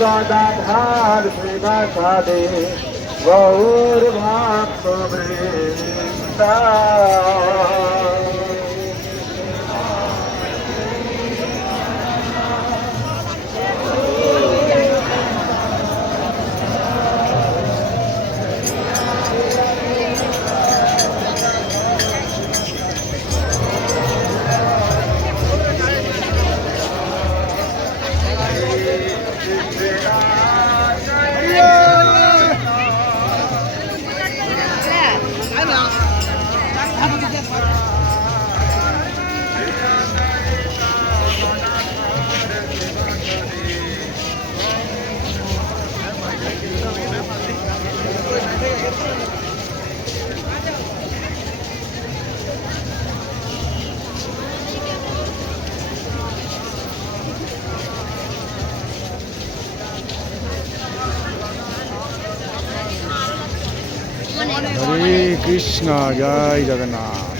গদাধার শ্রীনা কালে গৌর ভক্ত বৃন্দা হরে কৃষ্ণ জয় জগন্নাথ